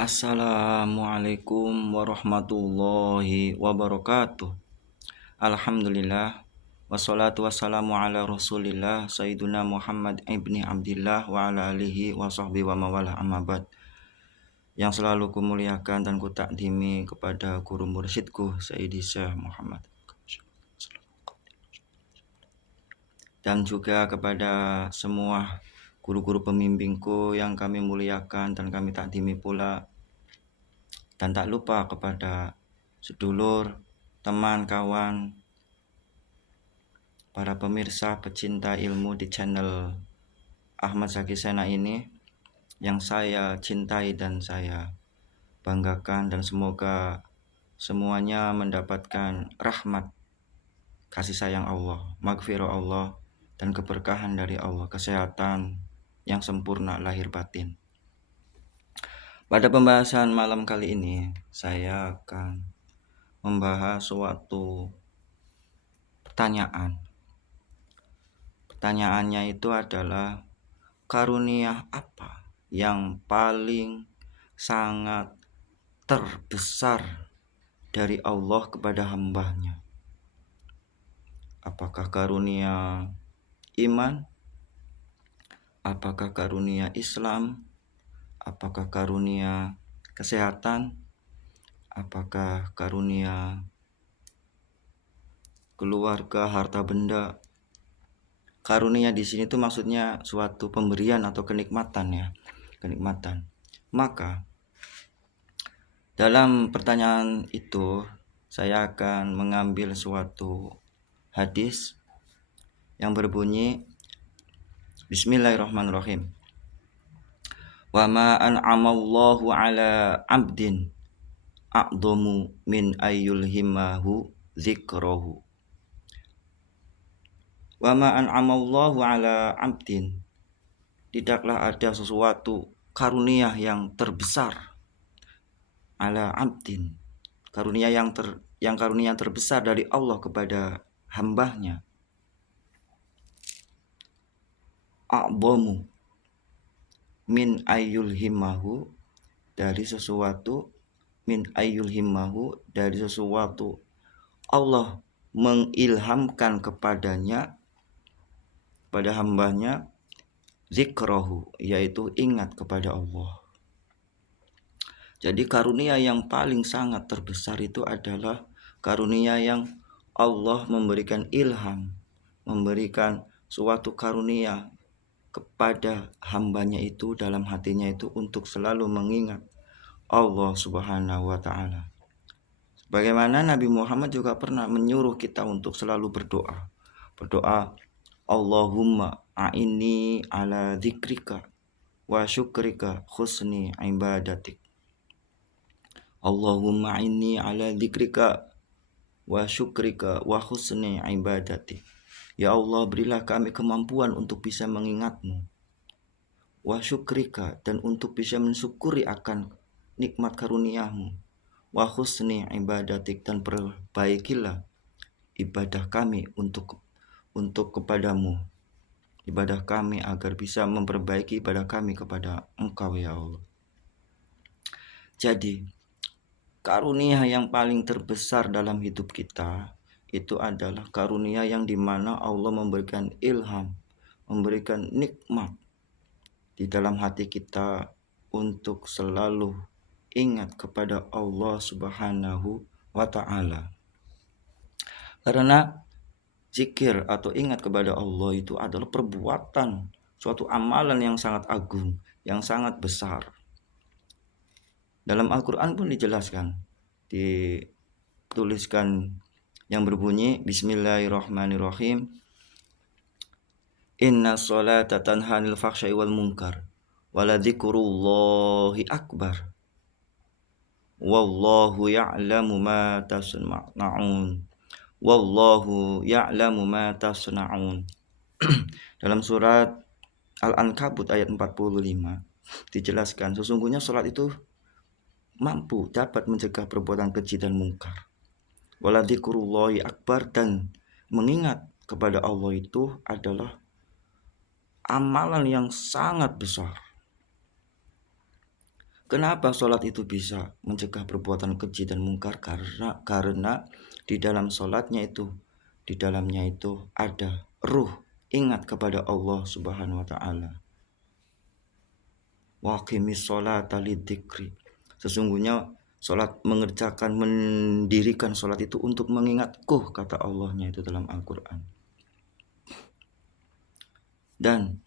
Assalamualaikum warahmatullahi wabarakatuh. Alhamdulillah. Wassalatu wassalamu ala rasulillah Sayyiduna Muhammad ibni Abdillah wa ala alihi wa sahbihi wa mawalah amma ba'd. Yang selalu kumuliakan dan kutakdimi kepada guru mursyidku Sayyidi Syekh Muhammad, dan juga kepada semua guru-guru pembimbingku yang kami muliakan dan kami takdimi pula. Dan tak lupa kepada sedulur, teman, kawan, para pemirsa pecinta ilmu di channel Ahmad Zaki Sena ini yang saya cintai dan saya banggakan, dan semoga semuanya mendapatkan rahmat, kasih sayang Allah, maghfirah Allah, dan keberkahan dari Allah, kesehatan yang sempurna lahir batin. Pada pembahasan malam kali ini saya akan membahas suatu pertanyaan. Pertanyaannya itu adalah, karunia apa yang paling sangat terbesar dari Allah kepada hambanya? Apakah karunia iman? Apakah karunia Islam? Apakah karunia kesehatan? Apakah karunia keluarga, harta benda? Karunia di sini tuh maksudnya suatu pemberian atau kenikmatan ya, kenikmatan. Maka dalam pertanyaan itu saya akan mengambil suatu hadis yang berbunyi, Bismillahirrahmanirrahim. Wa ma an'amallahu ala abdin a'dhamu min ayyulhimahu dzikrahu. Wa ma an'amallahu ala abdin, tidaklah ada sesuatu karunia yang terbesar, ala abdin, karunia yang karunia terbesar dari Allah kepada hambanya, a'dhamu min ayyulhimahu, dari sesuatu, min ayyulhimahu, dari sesuatu Allah mengilhamkan kepadanya, pada hambanya, zikrahu, yaitu ingat kepada Allah. Jadi karunia yang paling sangat terbesar itu adalah karunia yang Allah memberikan ilham, memberikan suatu karunia kepada hambanya itu, dalam hatinya itu, untuk selalu mengingat Allah Subhanahu wa ta'ala. Bagaimana Nabi Muhammad juga pernah menyuruh kita untuk selalu berdoa. Berdoa, Allahumma a'inni ala dzikrika wa syukrika husni ibadatik. Allahumma a'inni ala dzikrika wa syukrika wa husni ibadatik. Ya Allah, berilah kami kemampuan untuk bisa mengingatmu. Wa syukrika, dan untuk bisa mensyukuri akan nikmat karuniamu. Wa husni ibadatik, dan perbaikilah ibadah kami untuk kepadamu. Ibadah kami agar bisa memperbaiki ibadah kami kepada Engkau ya Allah. Jadi karunia yang paling terbesar dalam hidup kita itu adalah karunia yang dimana Allah memberikan ilham, memberikan nikmat di dalam hati kita untuk selalu ingat kepada Allah Subhanahu wa ta'ala. Karena zikir atau ingat kepada Allah itu adalah perbuatan, suatu amalan yang sangat agung, yang sangat besar. Dalam Al-Quran pun dijelaskan, dituliskan yang berbunyi, Bismillahirrahmanirrahim. Inna sholata tanha 'anil fahsya'i wal munkar wa ladzikrullahi akbar. Wallahu ya'lamu ma tasna'un. Wallahu ya'lamu ma tasna'un. Dalam surat Al-Ankabut ayat 45 dijelaskan, sesungguhnya sholat itu mampu dapat mencegah perbuatan keji dan mungkar. Waladzikrullahi akbar, dan mengingat kepada Allah itu adalah amalan yang sangat besar. Kenapa sholat itu bisa mencegah perbuatan keji dan mungkar? Karena di dalam sholatnya itu, di dalamnya itu ada ruh, ingat kepada Allah Subhanahu wa taala. Wa qimis sholata lidzikri. Sesungguhnya sholat mendirikan sholat itu untuk mengingatku, kata Allahnya itu dalam Al-Quran. Dan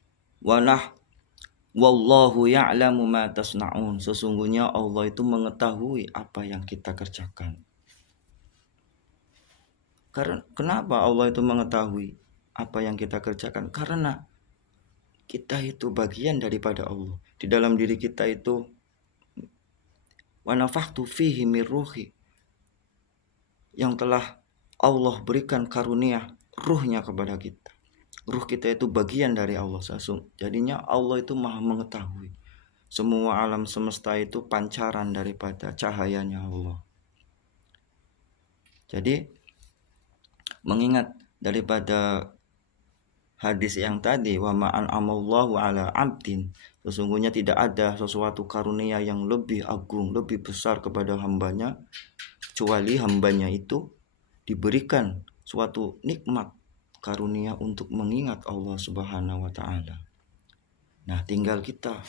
wallahu ya'lamu ma tasna'un. Sesungguhnya Allah itu mengetahui apa yang kita kerjakan. Karena kenapa Allah itu mengetahui apa yang kita kerjakan? Karena kita itu bagian daripada Allah. Di dalam diri kita itu wa nafakhtu fihi min ruhi, yang telah Allah berikan karunia ruhnya kepada kita. Ruh kita itu bagian dari Allah. Jadinya Allah itu maha mengetahui. Semua alam semesta itu pancaran daripada cahayanya Allah. Jadi mengingat daripada hadis yang tadi, wa ma'an amallahu ala abdin, sesungguhnya tidak ada sesuatu karunia yang lebih agung, lebih besar kepada hambanya, kecuali hambanya itu diberikan suatu nikmat karunia untuk mengingat Allah Subhanahu wa taala. Nah, tinggal kita,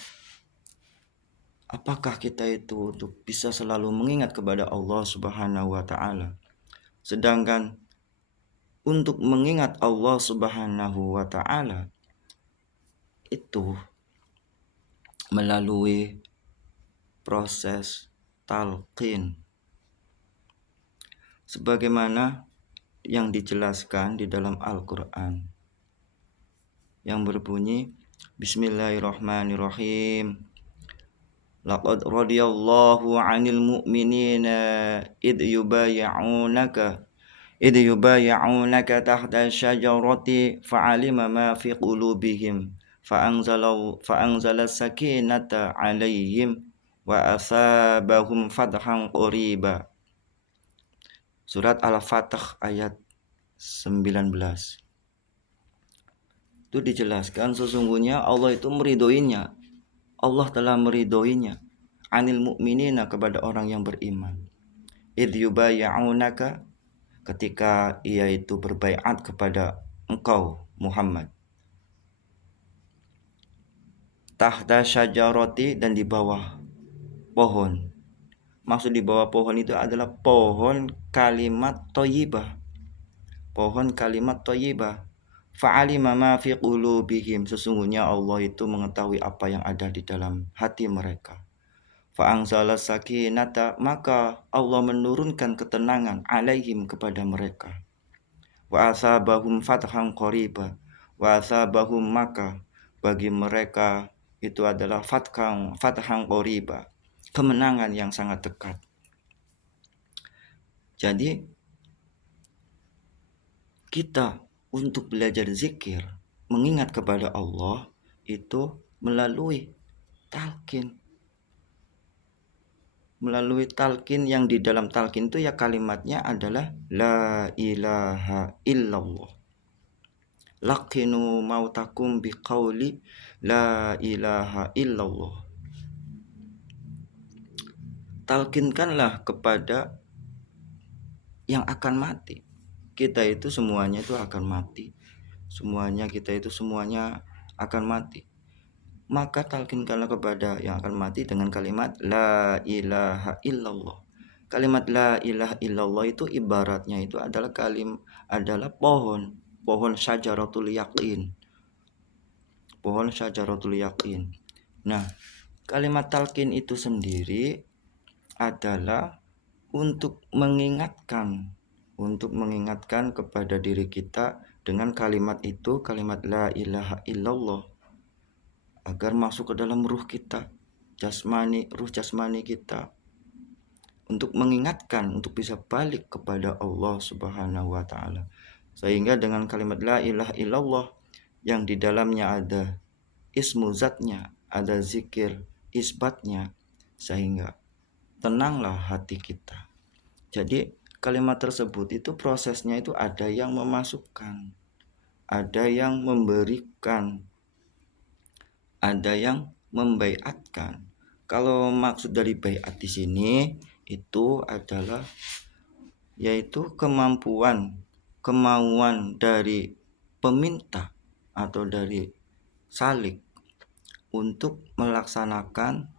apakah kita itu untuk bisa selalu mengingat kepada Allah Subhanahu wa taala? Sedangkan untuk mengingat Allah Subhanahu wa taala itu melalui proses talqin, sebagaimana yang dijelaskan di dalam Al-Quran yang berbunyi Bismillahirrahmanirrahim. Laqad radiyallahu 'anil mu'minina id yubayyi'unaka tahta syajarati fa'alima ma fi qulubihim fa'anzala sakinata 'alaihim wa asabahum fathan qariba. Surat Al-Fatah ayat 19. Itu dijelaskan sesungguhnya Allah itu meridhoinya. Allah telah meridhoinya anil mu'minina, kepada orang yang beriman. Idh yubayyi'unaka, ketika ia itu berbaiat kepada engkau Muhammad. Tahta syajarati, dan di bawah pohon. Maksud di bawah pohon itu adalah pohon kalimat thayyibah. Pohon kalimat thayyibah. Fa'alima ma fi qulubihim, sesungguhnya Allah itu mengetahui apa yang ada di dalam hati mereka. Fa'anzala sakinata, maka Allah menurunkan ketenangan alaihim, kepada mereka. Wa asabahum fathan qariba, wa asabahum, maka bagi mereka itu adalah fathan qariba, kemenangan yang sangat dekat. Jadi kita untuk belajar zikir, mengingat kepada Allah itu melalui talqin. Melalui talqin, yang di dalam talqin itu ya kalimatnya adalah la ilaha illallah. Laqinu mautakum biqauli la ilaha illallah. Talqinkanlah kepada yang akan mati. Kita itu semuanya itu akan mati. Kita itu semuanya akan mati. Maka talqinkanlah kepada yang akan mati dengan kalimat la ilaha illallah. Kalimat la ilaha illallah itu ibaratnya itu adalah pohon syajaratul yaqin. Pohon syajaratul yaqin. Nah, kalimat talqin itu sendiri adalah untuk mengingatkan kepada diri kita dengan kalimat itu, kalimat la ilaha illallah, agar masuk ke dalam ruh kita, ruh jasmani kita, untuk mengingatkan, untuk bisa balik kepada Allah Subhanahu wa taala. Sehingga dengan kalimat la ilaha illallah yang di dalamnya ada ismu zatnya, ada zikir isbatnya, sehingga tenanglah hati kita. Jadi kalimat tersebut itu prosesnya itu ada yang memasukkan, ada yang memberikan, ada yang membaiatkan, Kalau maksud dari baiat di sini itu adalah yaitu kemauan dari peminta atau dari salik untuk melaksanakan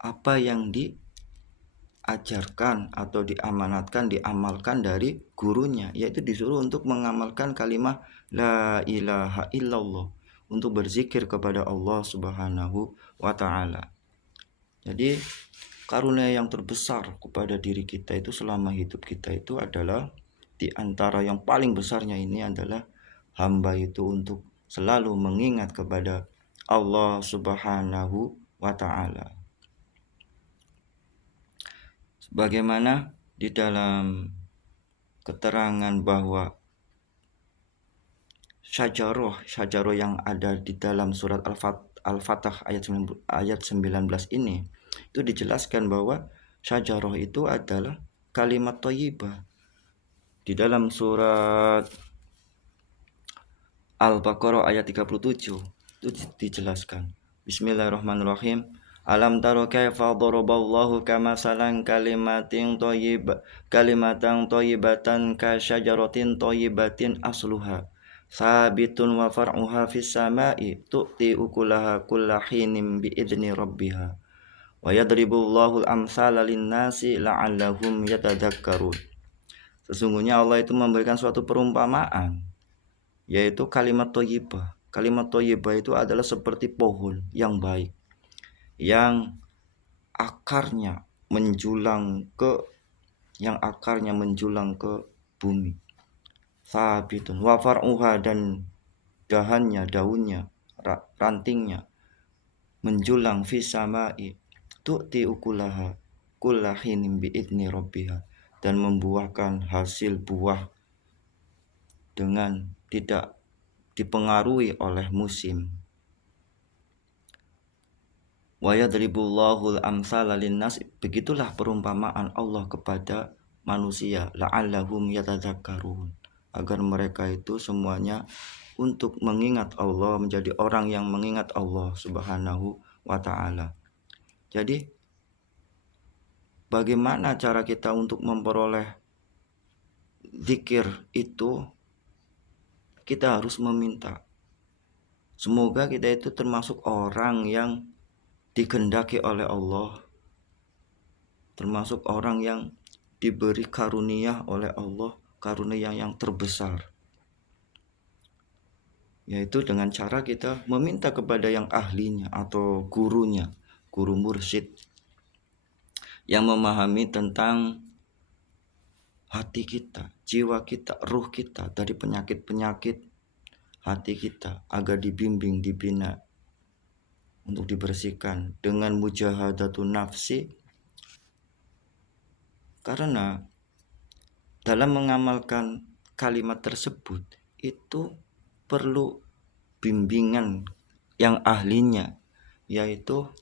apa yang diajarkan atau diamalkan dari gurunya, yaitu disuruh untuk mengamalkan kalimat la ilaha illallah, untuk berzikir kepada Allah Subhanahu wa taala. Jadi karunia yang terbesar kepada diri kita itu selama hidup kita itu adalah, di antara yang paling besarnya ini adalah hamba itu untuk selalu mengingat kepada Allah Subhanahu wa taala. Sebagaimana di dalam keterangan bahwa syajaroh yang ada di dalam surat Al-Fatah ayat 19 ini, itu dijelaskan bahwa syajaroh itu adalah kalimat thayyibah. Di dalam surat Al-Baqarah ayat 37 itu dijelaskan. Bismillahirrahmanirrahim. Alam taro kaifa daraballahu kamasalan kalimatan thayyibatan ka syajaratin thayyibatin asluha sabitun wa far'uha fis sama'i tu'ti ukulaha kullahinin biidzni rabbiha wa yadribullahu al-amsala lin-nasi la'allahum yatadzakkarun. Sesungguhnya Allah itu memberikan suatu perumpamaan, yaitu kalimat thayyibah. Kalimat thayyibah itu adalah seperti pohon yang baik, yang akarnya menjulang ke bumi. Sabitun wa far'uha, dan daunnya, rantingnya menjulang fis sama'i tu'ti ukulaha kullahinin biidzni rabbiha, dan membuahkan hasil buah dengan tidak dipengaruhi oleh musim. Wa yadribullahul amsala linnas, begitulah perumpamaan Allah kepada manusia, la'allahum yatadzakkarun, agar mereka itu semuanya untuk mengingat Allah, menjadi orang yang mengingat Allah Subhanahu wa taala. Jadi bagaimana cara kita untuk memperoleh zikir itu? Kita harus meminta. Semoga kita itu termasuk orang yang dikehendaki oleh Allah, termasuk orang yang diberi karunia oleh Allah, karunia yang terbesar, yaitu dengan cara kita meminta kepada yang ahlinya atau gurunya, guru mursyid yang memahami tentang hati kita, jiwa kita, ruh kita, dari penyakit-penyakit hati kita, agar dibimbing, dibina, untuk dibersihkan dengan mujahadatun nafsi. Karena dalam mengamalkan kalimat tersebut itu perlu bimbingan yang ahlinya, yaitu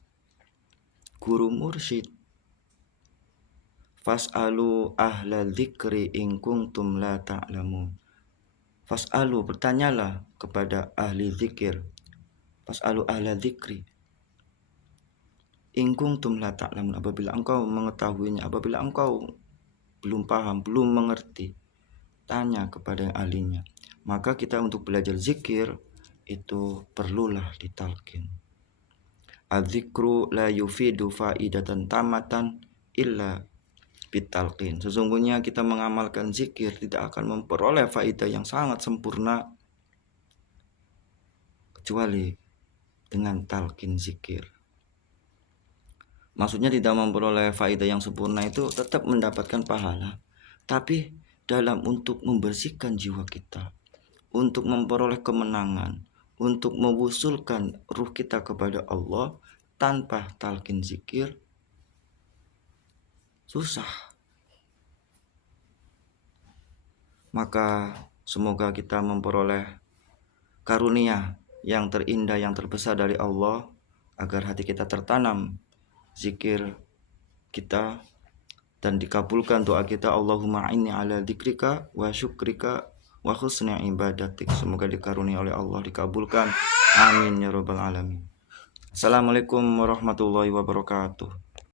guru mursyid. Fas'alu ahla dzikri in kuntum la ta'lamun. Fas'alu, bertanyalah kepada ahli zikir. Fas'alu ahla dzikri in kuntum la ta'lamun, apabila engkau mengetahuinya, apabila engkau belum paham, belum mengerti, tanya kepada yang ahlinya. Maka kita untuk belajar zikir itu perlulah ditalkin. Az-zikru la yufidu faidatan tamatan illa bitalqin. Sesungguhnya kita mengamalkan zikir tidak akan memperoleh faedah yang sangat sempurna kecuali dengan talqin zikir. Maksudnya tidak memperoleh faedah yang sempurna itu tetap mendapatkan pahala, tapi dalam untuk membersihkan jiwa kita, untuk memperoleh kemenangan, untuk mewusulkan ruh kita kepada Allah tanpa talqin zikir susah. Maka semoga kita memperoleh karunia yang terindah, yang terbesar dari Allah, agar hati kita tertanam zikir kita dan dikabulkan doa kita. Allahumma inni ala dzikrika wa syukrika wa husni ibadatik. Semoga dikarunia oleh Allah, dikabulkan. Amin ya rabbal alamin. Assalamualaikum warahmatullahi wabarakatuh.